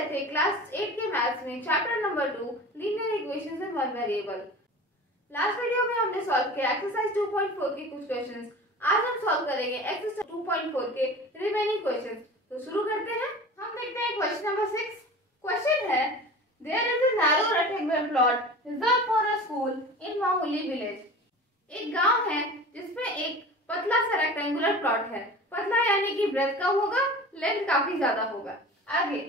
रहे थे क्लास 8 के मैथ्स में chapter number 2 linear equations in one variable. Last video में हमने सॉल्व किया एक्सरसाइज 2.4 के कुछ क्वेश्चंस। आज हम सॉल्व करेंगे एक्सरसाइज 2.4 के रिमेनिंग क्वेश्चंस। तो शुरू करते हैं। हम देखते हैं क्वेश्चन नंबर 6। क्वेश्चन है there is a narrow rectangular plot reserved for a school in Mamuli village. एक गांव है जिसमें एक पतला सा रेक्टेंगुलर प्लॉट है। पतला यानी कि ब्रेथ कम होगा, लेंथ काफी ज्यादा होगा। आगे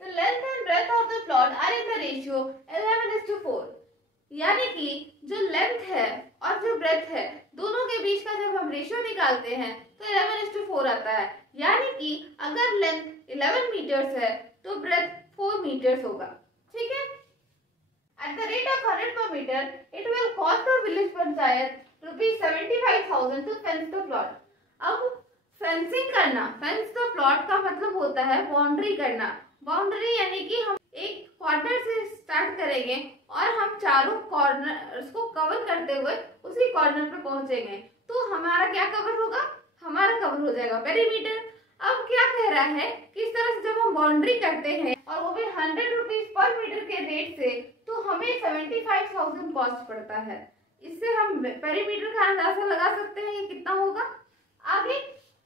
the length and breadth of the plot are in the ratio 11:4। यानी कि जो लेंथ है और जो ब्रेथ है दोनों के बीच का जब हम रेशियो निकालते हैं तो 11:4 आता है। यानी कि अगर लेंथ 11 मीटर्स है तो ब्रेथ 4 मीटर्स होगा। ठीक है। At the rate of 100 per meter, it will cost the village panchayat ₹75,000 to fence the plot। अब फेंसिंग करना, फेंस द प्लॉट का मतलब होता है बाउंड्री करना। बाउंड्री यानी कि हम एक कॉर्नर से स्टार्ट करेंगे और हम चारों कॉर्नर्स को कवर करते हुए उसी कॉर्नर पे पहुंचेंगे तो हमारा क्या कवर होगा? हमारा कवर हो जाएगा पेरीमीटर। अब क्या कह रहा है कि इस तरह से जब हम बाउंड्री करते हैं और वो भी 100 रुपीज पर मीटर के रेट से तो हमें 75,000 कॉस्ट पड़ता है। इससे हम पेरीमीटर का अंदाजा लगा सकते हैं ये कितना होगा। आगे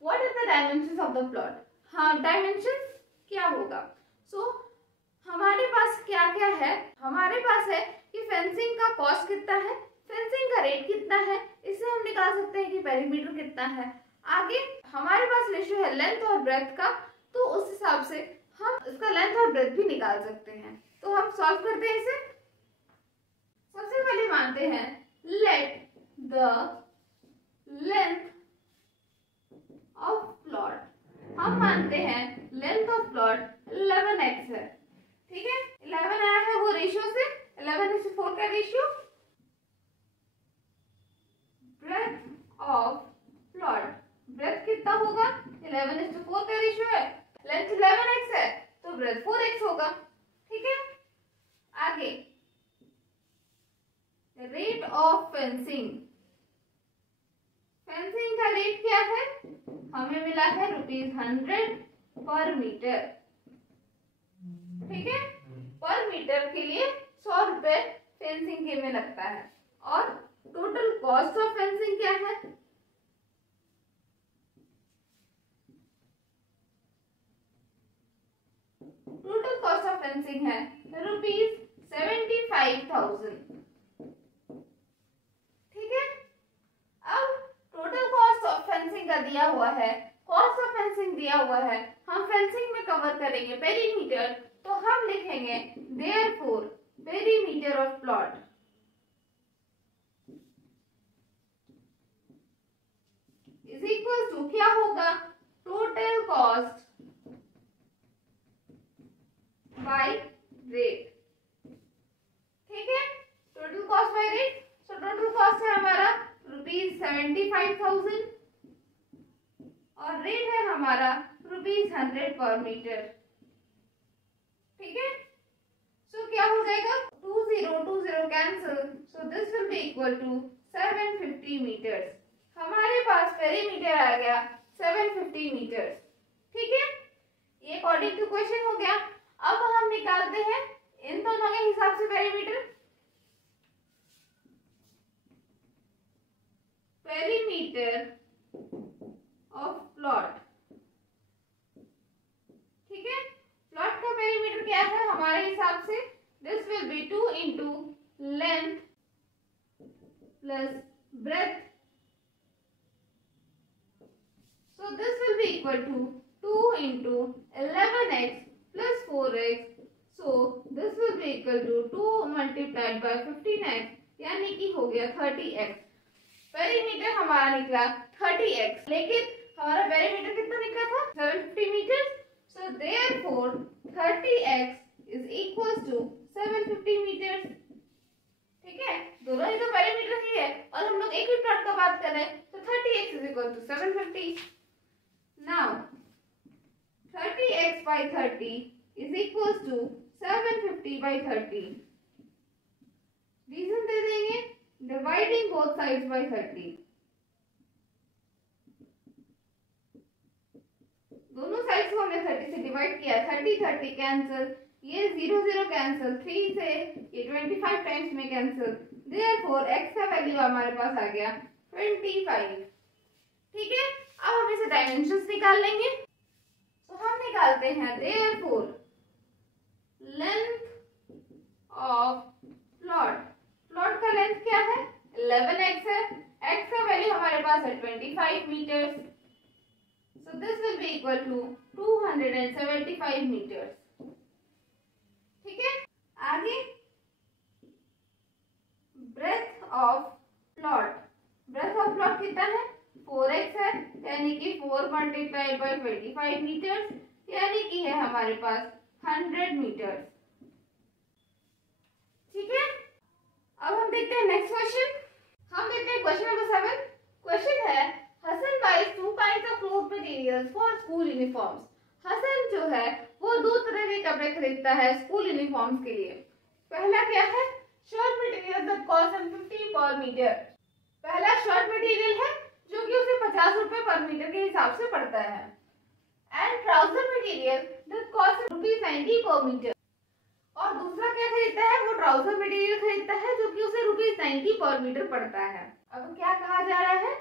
What is the dimensions of the plot? हाँ, dimensions क्या होगा? हमारे पास क्या क्या है? हमारे पास है कि फेंसिंग का कॉस्ट कितना है, फेंसिंग का रेट कितना है, इससे हम निकाल सकते हैं कि पेरीमीटर कितना है। आगे हमारे पास रेशियो है लेंथ और ब्रेथ का, तो उस हिसाब से हम इसका लेंथ और ब्रेथ भी निकाल सकते हैं। तो हम सॉल्व करते हैं इसे। सबसे पहले मानते हैं let the length of plot. हम मानते हैं लेंथ ऑफ प्लॉट 11x है। ठीक है, 11 आया है वो रेशियो से 11:4 का ratio. Breadth of plot, breadth कितना होगा? 11:4 का रेशियो है। लेंथ 11x है तो ब्रेथ 4x होगा। ठीक है। आगे रेट ऑफ फेंसिंग, फेंसिंग का रेट क्या है? हमें मिला है ₹100 पर मीटर। ठीक है, पर मीटर के लिए 100 रुपए फेंसिंग के में लगता है। और टोटल कॉस्ट ऑफ फेंसिंग क्या है? टोटल कॉस्ट ऑफ फेंसिंग है ₹75,000। ठीक है। अब टोटल कॉस्ट ऑफ फेंसिंग का दिया हुआ है, कॉस्ट ऑफ फेंसिंग दिया हुआ है, हम फेंसिंग में कवर करेंगे पेरीमीटर, तो हम लिखेंगे therefore perimeter of plot is equal to क्या होगा? Total cost by rate. ठीक है, टोटल कॉस्ट बाय रेट। तो टोटल कॉस्ट है हमारा ₹75,000 और रेट है हमारा ₹100 पर मीटर। ठीक है। सो क्या हो जाएगा? 20 cancel, so this will be equal to 750 metres. हमारे पास पेरीमीटर आ गया 750 मीटर्स। ठीक है, ये अकॉर्डिंग टू क्वेश्चन हो गया। अब हम निकालते हैं इन दोनों के हिसाब से पेरीमीटर। Perimeter of plot. ठीक है, प्लॉट का पेरीमीटर क्या है हमारे हिसाब से? This will B 2 into length plus breadth, so this will be equal to 2 into 11x plus 4x, so this will be equal to 2 multiplied by 15x, यानी कि हो गया 30x। पेरीमीटर हमारा निकला 30x, लेकिन हमारा पेरीमीटर कितना निकला था? 750 metre. So therefore 30x is equal to 750 metre. ठीक है, दोनों ही तो पेरीमीटर ही है और हम लोग एक ही प्लॉट का बात कर रहे हैं, तो 30x is equal to 750। Now 30x by 30 is equals to 750 by 30। Reason दे देंगे, dividing both sides by 30। दोनों साइड्स को हमने 30 से डिवाइड किया, 30 30 कैंसिल, ये 0 0 कैंसिल, 3 से ये 25 टाइम्स में कैंसिल, देयरफॉर x का वैल्यू हमारे पास आ गया 25। ठीक है, अब हम इसे डायमेंशंस निकाल लेंगे। तो हम निकालते हैं therefore length of plot. Plot का लेंथ क्या है? 11x है। x का वैल्यू हमारे पास है 25 metres, so this will be equal to 275 metres. ठीक है, आगे breadth of plot. Breadth of plot कितना है? 4x है, यानी कि 4 मल्टीप्लाइड बाय 25 मीटर्स, यानी कि है हमारे पास 100 मीटर्स। ठीक है, अब हम देखते हैं नेक्स्ट क्वेश्चन। हम देखते हैं क्वेश्चन नंबर 7। क्वेश्चन है Hasan buys 2 kinds of cloth materials for school uniforms. Hasan जो है वो 2 तरह के कपड़े खरीदता है स्कूल यूनिफॉर्म्स के लिए। पहला क्या है? Shirt material that cost him 50 पर मीटर। पहला शर्ट मटेरियल है जो कि उसे 50 रुपए पर मीटर के हिसाब से पड़ता है। And trouser material that cost ₹90 पर मीटर। और दूसरा क्या खरीदता है? वो ट्राउजर मटेरियल खरीदता है जो कि उसे ₹90 पर मीटर पड़ता है। अब क्या कहा जा रहा है?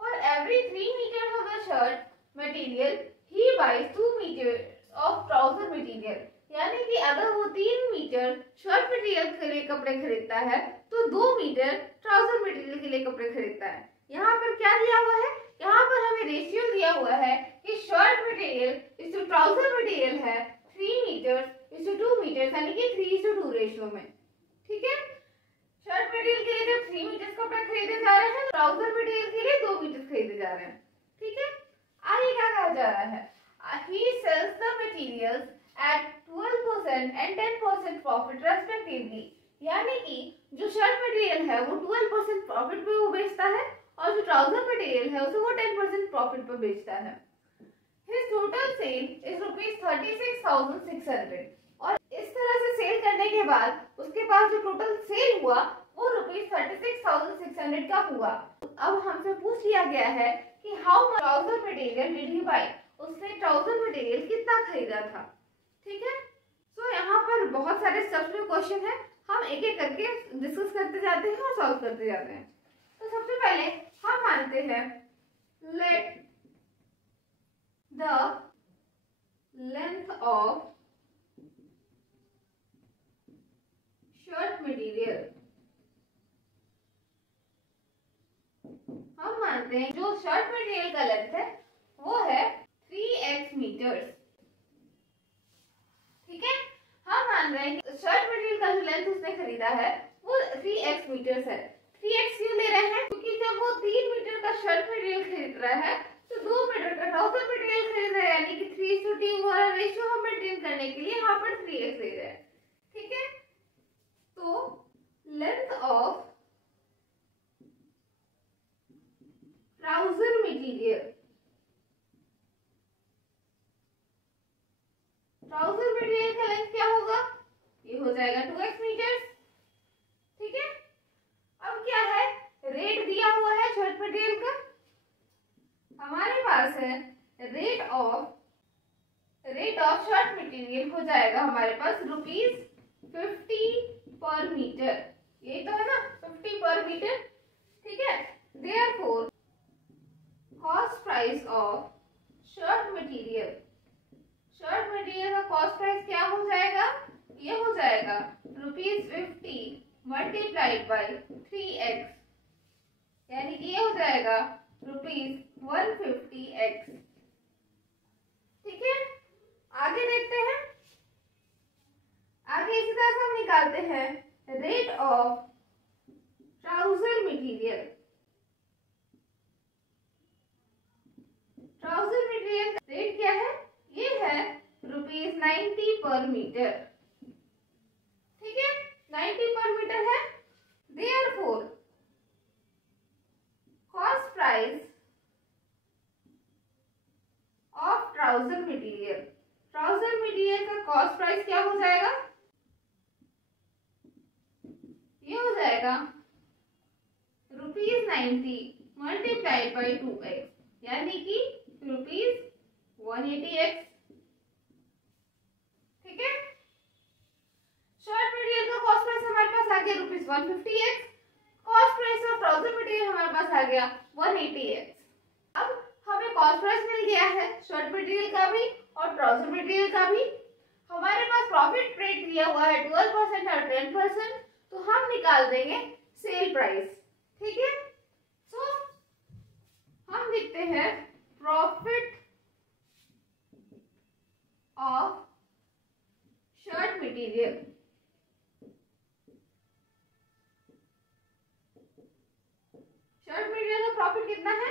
For every 3 metre of the shirt material he buys 2 metre of trouser material. यानी कि अगर वो 3 मीटर शर्ट मटेरियल के लिए कपड़े खरीदता है तो 2 मीटर ट्राउजर मटेरियल के लिए कपड़े खरीदता है। यहाँ पर क्या दिया हुआ है? यहाँ पर हमें रेशियो दिया हुआ है कि शर्ट मटेरियल इस टू ट्राउजर मटेरियल है 3 मीटर इस टू 2 मीटर, यानी कि 3:2 रेशियो में। ठीक है, शर्ट मटेरियल के लिए जब 3 मीटर कपड़े खरीदे जा रहे हैं, ट्राउजर मटेरियल के लिए 2 मीटर खरीदे जा रहे हैं। ठीक है, आगे क्या कहा जा रहा है? He sells the materials at 12% and 10% profit respectively। यानी कि जो शर्ट मटेरियल है वो 12% प्रॉफिट पे वो बेचता है और जो ट्राउजर मटेरियल है उसे वो 10% प्रॉफिट पे बेचता है। His total sale is ₹36,600। और इस तरह से सेल करने के बाद उसके पास जो टोटल सेल हुआ वो ₹36,600 का हुआ। अब हमसे पूछ लिया गया है कि how much trouser material did he buy. उसने ट्राउजर मटेरियल कितना खरीदा था। ठीक है, सो यहाँ पर बहुत सारे स्टेप्स में क्वेश्चन है, हम एक एक करके डिस्कस करते जाते हैं और सॉल्व करते जाते हैं। तो सबसे पहले हम मानते हैं let the length of shirt material. हम मानते हैं जो शर्ट मटेरियल का लेंथ है वो है 3x मीटर्स। ठीक है, हम मान रहे हैं कि शर्ट मटेरियल का जो लेंथ उसने खरीदा है वो 3x मीटर्स है। 3x क्यों ले रहे हैं? क्योंकि जब वो 3 मीटर का शर्ट मटेरियल खरीद रहा है तो 2 मीटर का ट्राउजर मटेरियल खरीद रहा है, यानी कि 3:2 वाला रेशियो हम मेंटेन करने के लिए यहाँ पर 3x ले रहे हैं। ठीक है, तो length of trouser material, trouser material का लेंथ क्या होगा? ये हो जाएगा 2x मीटर्स। ठीक है, अब क्या है? रेट दिया हुआ है शर्ट मटेरियल का। हमारे पास है रेट ऑफ शर्ट मटेरियल हो जाएगा हमारे पास ₹50 पर मीटर। ये तो है ना 50 पर मीटर। ठीक है, therefore cost price of shirt material, shirt material का कॉस्ट प्राइस क्या हो जाएगा? ये हो जाएगा ₹50 मल्टीप्लाइड बाय 3x, यानी कि ये हो जाएगा ₹150x। ठीक है, आगे देखते हैं। आगे इसी तरह से हम निकालते हैं rate of trouser material. Trouser material का रेट क्या है? ये है ₹90 पर मीटर। ठीक है, 90 पर मीटर है। Therefore cost price of trouser material, trouser material का कॉस्ट प्राइस क्या हो जाएगा? ये हो जाएगा ₹90 मल्टीप्लाइड बाय 2x, यानी कि ₹180x। ठीक है, 150x, cost price of trouser material हमारे पास आ गया 180x। अब हमें कॉस्ट प्राइस मिल गया है शर्ट मटेरियल का भी और ट्राउजर मटेरियल का भी। हमारे पास प्रॉफिट रेट दिया हुआ है 12% और 10%, तो हम निकाल देंगे सेल प्राइस। ठीक है, सो हम लिखते हैं profit of shirt material. Shirt material का प्रॉफिट कितना है?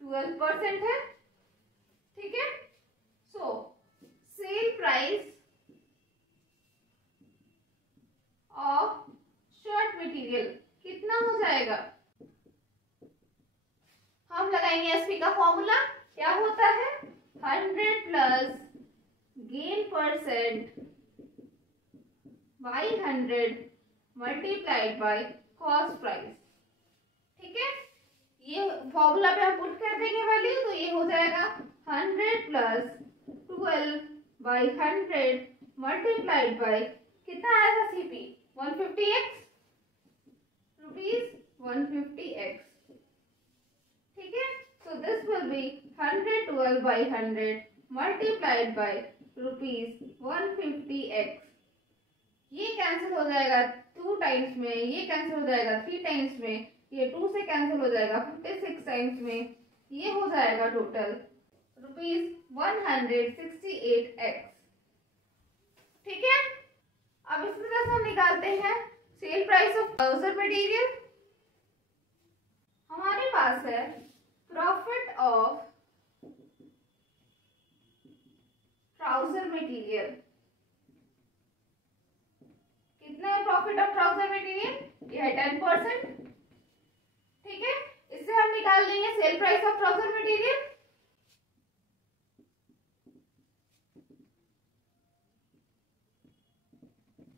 12% है। ठीक है, so sale price of shirt material कितना हो जाएगा? हम लगाएंगे एसपी का फॉर्मूला, क्या होता है 100 plus gain percent by 100 multiplied by cost price. ठीक है, ये फॉर्मूला पे हम पुट कर देंगे वैल्यू, तो ये हो जाएगा 100 प्लस 12 बाई 100 मल्टीप्लाइड बाई कितना आया था सीपी 150x, रुपीज 150x। ठीक है, so this will be 112 by 100 multiplied by rupees 150x। ये कैंसिल हो जाएगा 2 टाइम्स में, ये कैंसिल हो जाएगा 3 टाइम्स में, ये 2 से कैंसिल हो जाएगा 56 टाइम्स में, ये हो जाएगा टोटल रुपीज 168x। ठीक है, अब इस तरह से हम निकालते हैं cell price of trouser material. हमारे पास है प्रॉफिट ऑफ ट्राउजर मटेरियल। कितना है प्रॉफिट ऑफ ट्राउजर मटेरियल? ये है 10%। ठीक है, इससे हम निकाल लेंगे sale price of trouser material.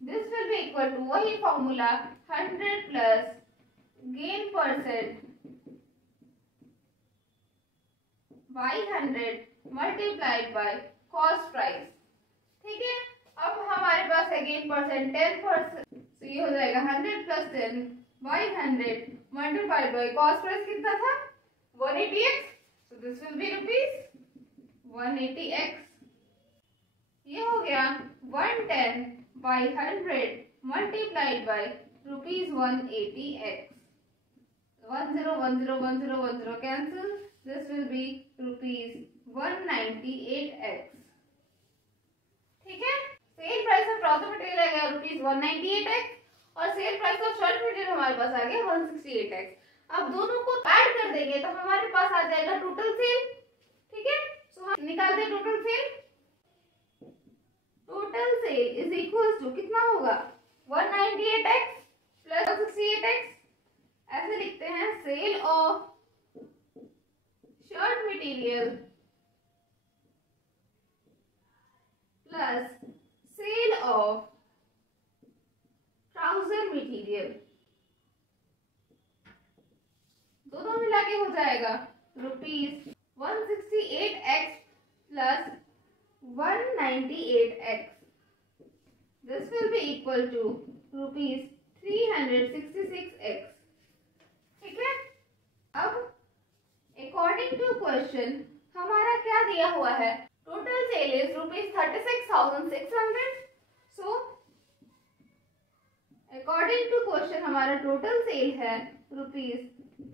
This will be equal to वही formula 100 plus gain percent by 100 multiplied by cost price. ठीक है, अब हमारे पास है गेन परसेंट 10%, तो ये हो जाएगा 100 plus 10 by 100 multiplied by cost price कितना था 180x, so this will be rupees 180x। ये हो गया 110 by 100 multiplied by rupees 180x। 10 cancel, this will be rupees 198x। ठीक है, sale price of trouser material आ गया रुपीज 198x और sale price of shirt material हमारे पास आ गया 168x। अब दोनों को ऐड कर देंगे तो हमारे पास आ जाएगा टोटल सेल। ठीक है, सो हम निकाल दें total sale. Total sale is equal to कितना होगा 198x प्लस 168x। ऐसे लिखते हैं sale of shirt material plus sale of trouser material, दोनों मिला के हो जाएगा rupees 168x plus 198x। This will be equal to rupees 366x। ठीक है, अब अकॉर्डिंग टू क्वेश्चन हमारा क्या दिया हुआ है, total sale is rupees 36,600। So according to question हमारा टोटल सेल है रुपीज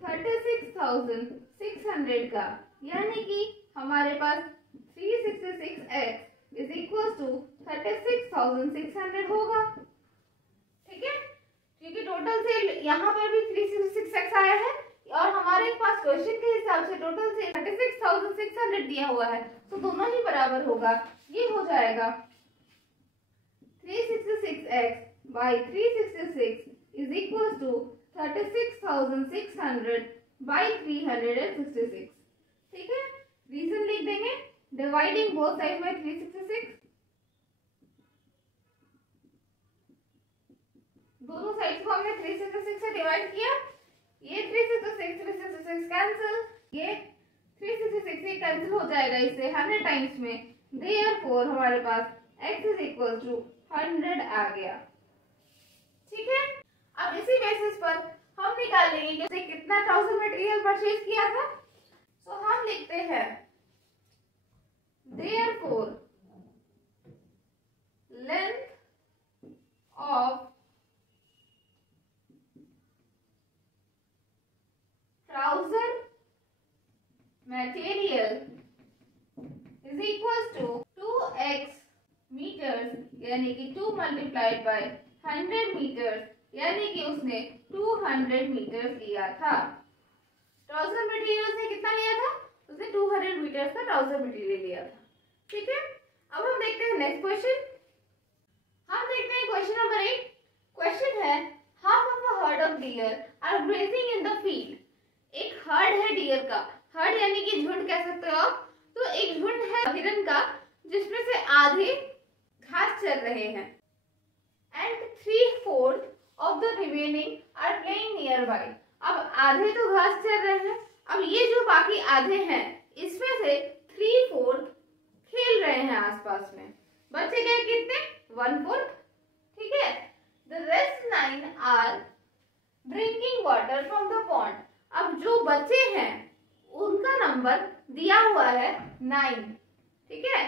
36,600 का, यानी कि हमारे पास 366x इज इक्वल टू 36,600 होगा। ठीक है, क्योंकि टोटल सेल यहाँ पर भी 366x आया है और हमारे पास क्वेश्चन के हिसाब से टोटल सेल 36,600 दिया हुआ है, तो दोनों ही बराबर होगा। ये हो जाएगा 366x by 366 is equals to 36,600 by 366। ठीक है, रीजन लिख देंगे, डिवाइडिंग बोथ साइड बाय 366। दोनों साइड को हमने 366 से डिवाइड किया, ये 366 कैंसिल, ये 366 से कैंसिल हो जाएगा इससे 100 टाइम्स में, देयरफॉर हमारे पास x इज इक्वल टू 100 आ गया। ठीक है, अब इसी बेसिस पर हम निकालेंगे कि उसने कितना ट्राउजर मटेरियल परचेज किया था। सो हम लिखते हैं therefore length of trouser material is equals to 2x meters, यानी कि 2 multiplied by 100 meters, यानी कि उसने 200 मीटर्स लिया था। ट्राउजर मटेरियल उसने कितना लिया था? उसने 200 मीटर्स का ट्राउजर मटेरियल लिया था। ठीक है, अब हम देखते हैं नेक्स्ट क्वेश्चन। हम देखते हैं क्वेश्चन नंबर 8। क्वेश्चन है half of a herd of deer are grazing in the field. एक हर्ड है डियर का, हर्ड यानी कि झुंड कह सकते हो आप। तो एक झुंड है हिरन का जिसमें से आधे घास चर रहे हैं and 3/4 of the remaining are playing nearby. अब आधे तो घास चर रहे हैं, अब ये जो बाकी आधे हैं इसमें से 3/4 खेल रहे हैं आसपास में। बचे गए कितने? 1/4। ठीक है, the rest 9 are drinking water from the pond. अब जो बचे हैं उनका नंबर दिया हुआ है 9। ठीक है,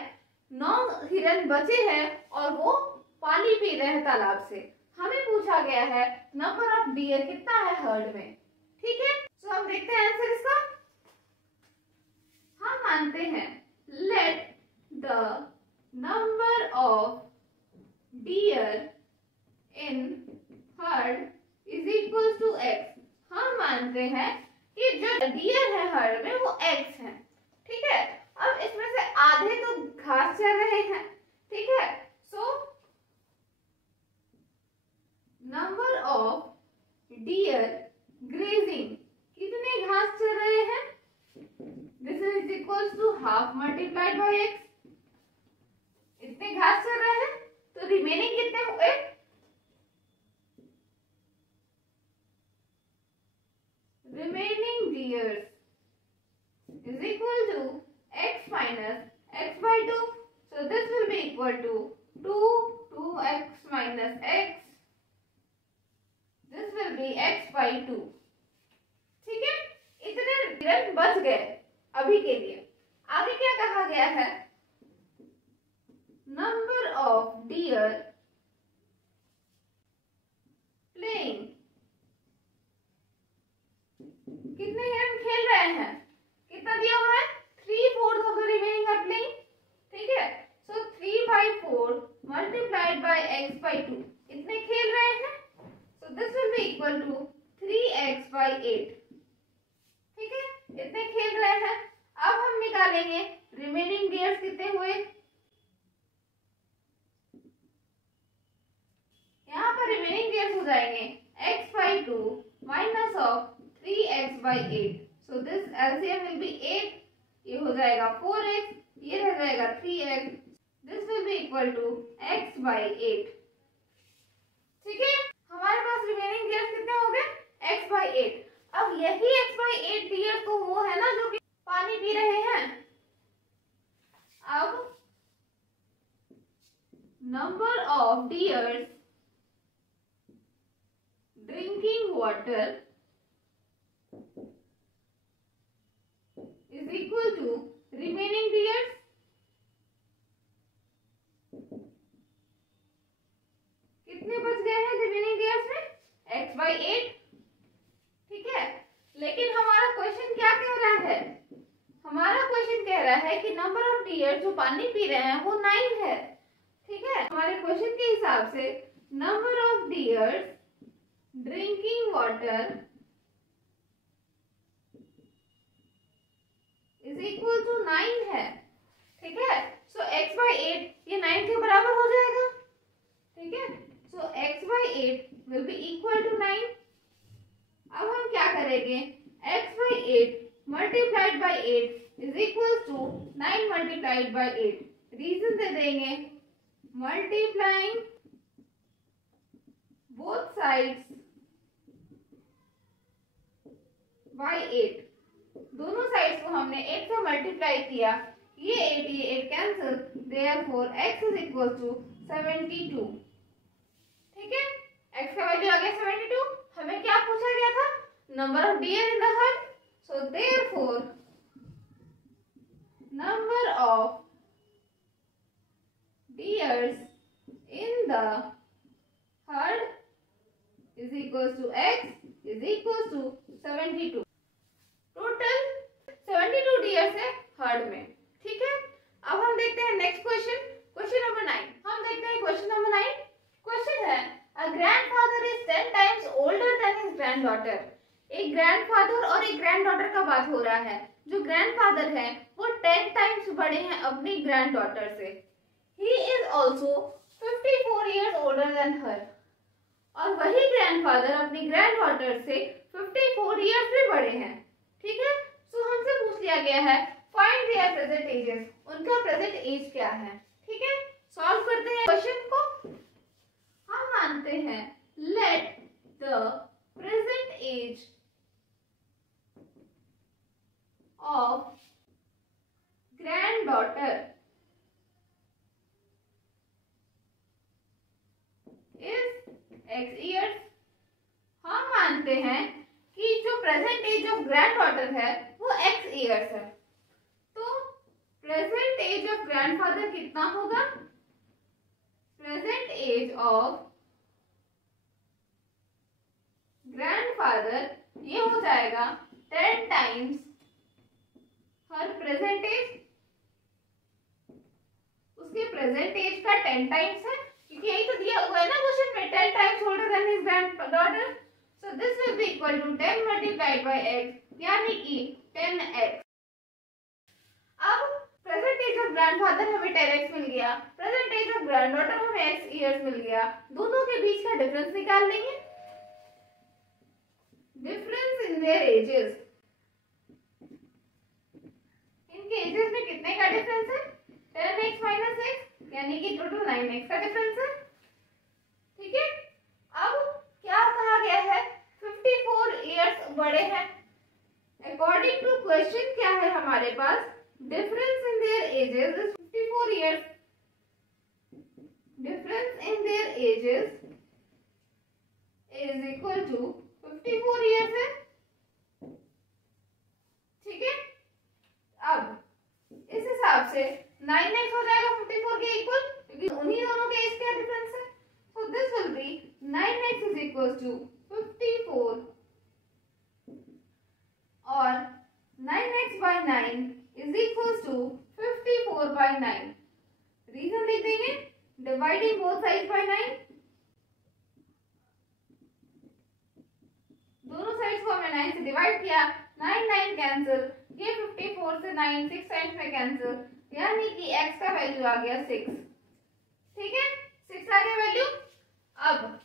9 हिरन बचे हैं और वो पानी पी रहे हैं तालाब से। हमें पूछा गया है नंबर ऑफ डियर कितना है हर्ड में। ठीक है, तो हम देखते हैं आंसर इसका। हम मानते हैं let the number of deer in herd is equal to x। हम मानते हैं कि जो डियर है हर्ड में वो x है। ठीक है, अब इसमें से आधे तो घास चर रहे हैं। ठीक है, so number of deer grazing, कितने घास चर रहे हैं? This is equal to half multiplied by x। इतने घास चर रहे हैं तो रिमेनिंग कितने हुए? Remaining deers is equal to x minus x by 2. So this will be equal to 2x minus x. This will be x by 2. ठीक है, इतने डियर बच गए अभी के लिए। आगे क्या कहा गया है? नंबर ऑफ डियर प्लेइंग, कितने हिरन खेल रहे हैं? कितना दिया हुआ है? 3/4 of the remaining are playing. ठीक है, so 3/4 multiplied by x by 2, इतने खेल रहे हैं। So this will be equal to 3x by 8। ठीक है, इतने खेल रहे हैं। अब हम निकालेंगे रिमेनिंग डियर्स कितने हुए। यहाँ पर रिमेनिंग डियर्स हो जाएंगे x by 2 minus of 3x by 8. So this LCM will be 8. ये हो जाएगा 4x, ये रह जाएगा 3x. This will be equal to x by 8. ठीक है, हमारे पास रिमेनिंग डियर्स कितने हो गए? x by 8. अब यही x by 8 डियर तो वो है ना जो कि पानी पी रहे हैं। अब number of deers drinking water is equal to remaining deers। कितने बच गए हैं रिमेनिंग डियर्स में? x by 8। ठीक है, लेकिन हमारा क्वेश्चन क्या कह रहा है? हमारा क्वेश्चन कह रहा है कि नंबर ऑफ डियर जो पानी पी रहे हैं वो 9 है। ठीक है, हमारे क्वेश्चन के हिसाब से number of deers drinking water is equal to 9 है। ठीक है, सो x by 8 ये 9 के बराबर हो जाएगा। ठीक है, सो x by 8 will be equal to 9। अब हम क्या करेंगे? x by 8 multiplied by 8 is equal to 9 multiplied by 8। Reason दे देंगे मल्टीप्लाइंग बोथ साइड्स बाय 8। दोनों साइड्स को हमने 8 से मल्टीप्लाई किया, ये 8 cancel, therefore x is equal to 72। ठीक है, x का वैल्यू आ गया 72। हमें क्या पूछा गया था? Number of deer in the heard. So therefore number of dears in the herd is equals to x is equals to 72। Total 72 dears है हर्ड में। ठीक है, अब हम देखते हैं नेक्स्ट क्वेश्चन, क्वेश्चन नंबर 9। हम देखते हैं क्वेश्चन नंबर 9। क्वेश्चन है अ grandfather is 10 times older than his granddaughter. एक ग्रैंडफादर और एक ग्रैंडडॉटर का बात हो रहा है। जो ग्रैंडफादर है वो 10 टाइम्स बड़े हैं अपनी ग्रैंडडॉटर से। He is also 54 years older than her. और वही ग्रैंडफादर अपनी ग्रैंडडॉटर से 54 इयर्स भी बड़े हैं। ठीक है, सो हमसे पूछ लिया गया है फाइंड देयर प्रेजेंट एजेस, उनका प्रेजेंट एज क्या है। ठीक है, सॉल्व करते हैं क्वेश्चन को। हम मानते हैं let the present age of granddaughter is x years. हम मानते हैं कि जो प्रेजेंट एज ऑफ ग्रैंडडॉटर है वो x इयर्स है। तो प्रेजेंट एज ऑफ ग्रैंडफादर कितना होगा? प्रेजेंट एज ऑफ ग्रैंडफादर ये हो जाएगा 10 टाइम्स हर प्रेजेंट एज। उसके प्रेजेंट एज का 10 टाइम्स है, क्योंकि यही तो दिया हुआ है ना क्वेश्चन में, 10 times older than his granddaughter. So this will be equal to 10 multiplied by x, यानी कि 10x। अब प्रेजेंट एज ऑफ ग्रैंडफादर हमें 10x मिल गया, प्रेजेंट एज ऑफ ग्रैंडडॉटर हमें x इयर्स मिल गया। दोनों के बीच का डिफरेंस निकाल लेंगे। डिफरेंस इन देयर एजेस, इनके एजेस में कितने का डिफरेंस है? 10x माइनस x, यानी कि टोटल 9x का डिफरेंस है। ठीक है, अब क्या कहा गया है? 54 इयर्स बड़े हैं। अकॉर्डिंग टू क्वेश्चन क्या है हमारे पास? Difference in their ages is 54 years. Difference in their ages is equal to 54 years है। ठीक है, अब इस हिसाब से 9x हो जाएगा 54 के इक्वल, क्योंकि उन्हीं दोनों के एज का डिफरेंस है। So this will be 9x is equal to 54 और 9x by 9 is equal to 54 by 9। Reason लिख देंगे, डिवाइडिंग बोथ साइड बाय 9। दोनों साइड्स को हमने 9 से डिवाइड किया, 9 9 कैंसिल, ये 54 से 9 6 टाइम्स में कैंसिल, यानी कि x का वैल्यू आ गया 6। ठीक है, 6 आ गया वैल्यू। अब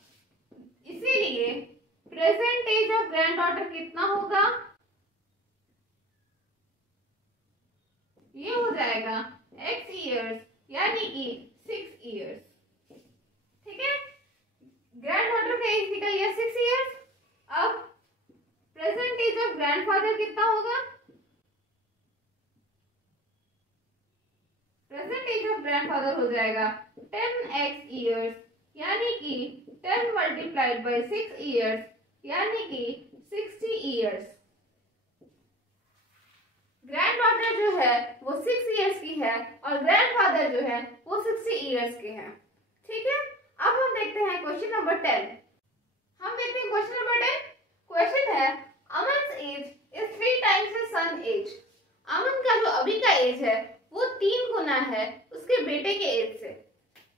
इसीलिए प्रेजेंट एज ऑफ ग्रैंडडॉटर कितना होगा? ये हो जाएगा x इयर्स, यानी कि 6 इयर्स। ठीक है, ग्रैंडडॉटर का एज निकल गया 6 इयर्स। अब प्रेजेंट एज ऑफ ग्रैंडफादर कितना होगा? प्रेजेंट एज ऑफ ग्रैंडफादर हो जाएगा 10x इयर्स, यानी कि 10 मल्टीप्लाइड बाय 6 इयर्स, यानी कि 60 इयर्स। ग्रैंडडॉटर जो है वो 6 इयर्स की है और ग्रैंडफादर जो है वो 60 इयर्स के हैं। ठीक है, अब हम देखते हैं क्वेश्चन नंबर 10। हम देखते हैं क्वेश्चन नंबर 10। क्वेश्चन है अमन's age is 3 times his son age. Aman का जो अभी का एज है वो 3 गुना है उसके बेटे के एज से।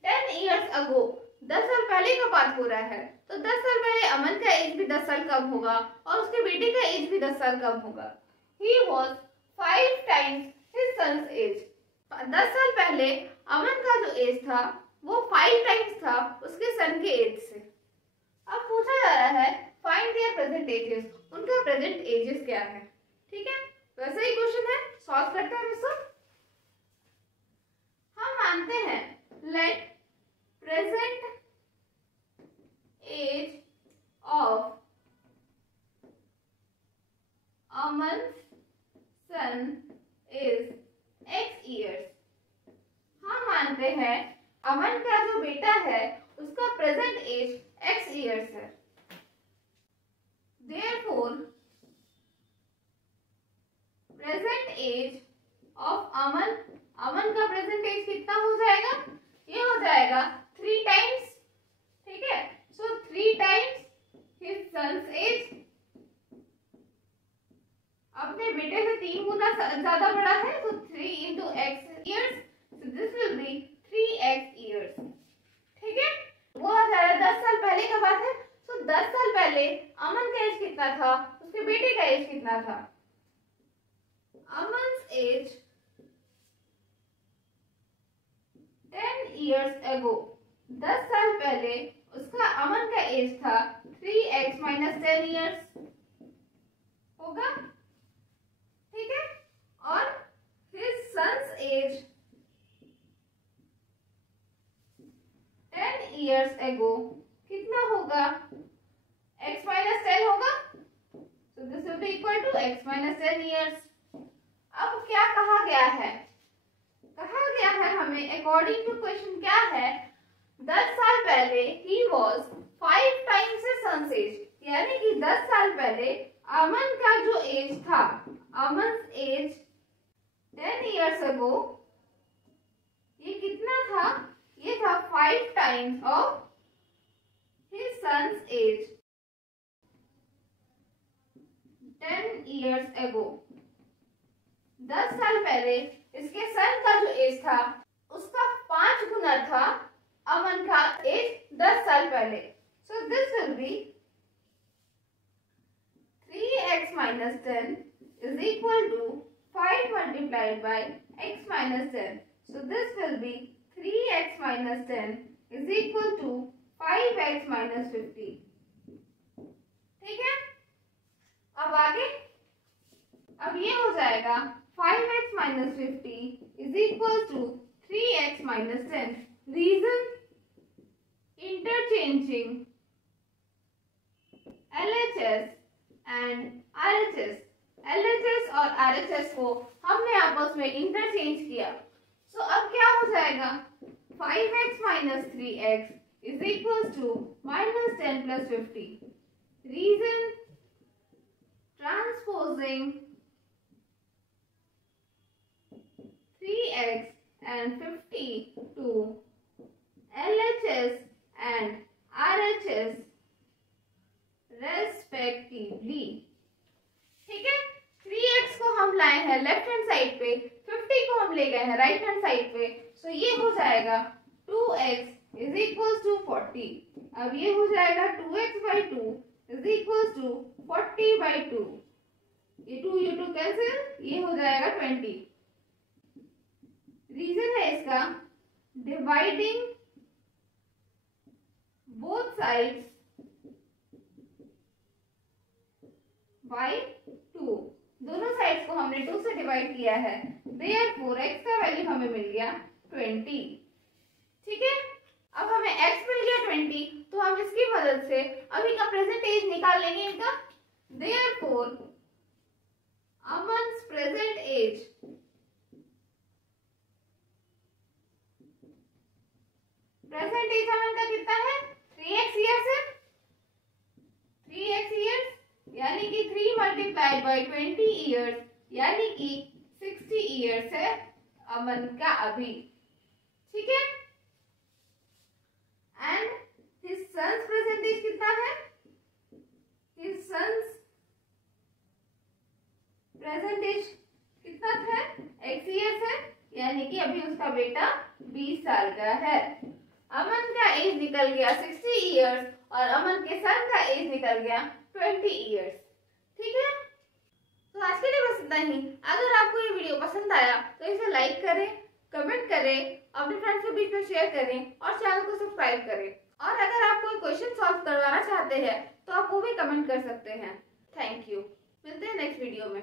10 इयर्स अगो, 10 साल पहले का बात हो रहा है, तो 10 साल पहले अमन का एज भी 10 साल कम होगा और उसके बेटे का एज भी 10 साल कम होगा। He was 5 times his son's age. 10 साल पहले अमन का जो एज था वो 5 टाइम्स था उसके सन के एज से। अब पूछा जा रहा है फाइंड देयर प्रेजेंट एजेस, उनका प्रेजेंट एजेस क्या है। ठीक है, वैसा ही क्वेश्चन है, सॉल्व करते हैं इसको। हम मानते हैं let present age of Aman son is x years. हम मानते हैं अमन का जो बेटा है उसका प्रेजेंट एज x years है। Therefore, present age of Aman का प्रेजेंट एज कितना हो जाएगा? ये हो जाएगा 3 टाइम्स, ठीक है। सो 3 टाइम्स हिज सन्स एज, अपने बेटे से 3 गुना ज्यादा बड़ा है, तो 3 into x years, so this will be 3x years, ठीक है। वो आ जाएगा 10 साल पहले का बात है, तो 10 साल पहले अमन का एज कितना था, उसके बेटे का एज कितना था? अमन्स एज 10 years ago, 10 साल पहले उसका अमन का एज था 3x minus 10 years होगा, ठीक है। और his son's age 10 years ago कितना होगा? x minus 10 होगा, so this will be equal to x minus 10 years। अब क्या कहा गया है? कहा गया है हमें अकॉर्डिंग टू क्वेश्चन क्या है, 10 साल पहले he was 5 times son's age, यानी कि 10 साल पहले अमन का जो एज था, अमन एज 10 years ago, ये कितना था? ये था 5 times of his son's age 10 years ago। 10 साल पहले इसके सन का जो एज था उसका 5 गुना था अमन का एज 10 साल पहले। सो this will B 3x minus 10 is equal to 5 multiplied by x minus 10. So this will be 3x minus 10 is equal to 5x minus 50, ठीक है। अब आगे, अब ये हो जाएगा 5x minus 50 is equal to 3x minus 10. Reason, interchanging LHS and RHS, LHS और RHS को हमने आपस में इंटरचेंज किया। सो अब क्या हो जाएगा? 5x minus 3x is equals to minus 10 plus 50. Reason, transposing 3x and 50 to LHS and RHS respectively, ठीक है। 3x को हम लाए हैं लेफ्ट हैंड साइड पे, 50 को हम ले गए हैं राइट हैंड साइड पे, सो ये हो जाएगा 2x is equals to 40। अब ये हो जाएगा 2x by 2 is equals to 40 by 2, ये 2 ये 2 कैंसिल, ये हो जाएगा 20। रीजन है इसका, डिवाइडिंग बोथ साइड्स बाय 2, दोनों साइड्स को हमने 2 से डिवाइड किया है, देयरफॉर x का वैल्यू हमें मिल गया 20, ठीक है। अब हमें x मिल गया 20, तो हम इसकी मदद से अभी का प्रेजेंट एज निकाल लेंगे इनका। देयरफॉर अमन्स प्रेजेंट एज अमन का कितना है? 3x years है, 3x years, यानी कि 3 multiplied by 20 years, यानी कि 60 years है अमन का अभी, ठीक है। And his son's present age कितना है? हिज सन्स प्रेजेंट एज कितना है? x years है, यानी कि अभी उसका बेटा 20 साल का है। अमन का एज निकल गया 60 इयर्स और अमन के सन का एज निकल गया 20 इयर्स, ठीक है। तो आज के लिए बस इतना ही। अगर आपको ये वीडियो पसंद आया तो इसे लाइक करें, कमेंट करें, अपने फ्रेंड्स के बीच में शेयर करें और चैनल को सब्सक्राइब करें। और अगर आप कोई क्वेश्चन सॉल्व करवाना चाहते हैं तो आप वो भी कमेंट कर सकते हैं। थैंक यू, मिलते हैं नेक्स्ट वीडियो में।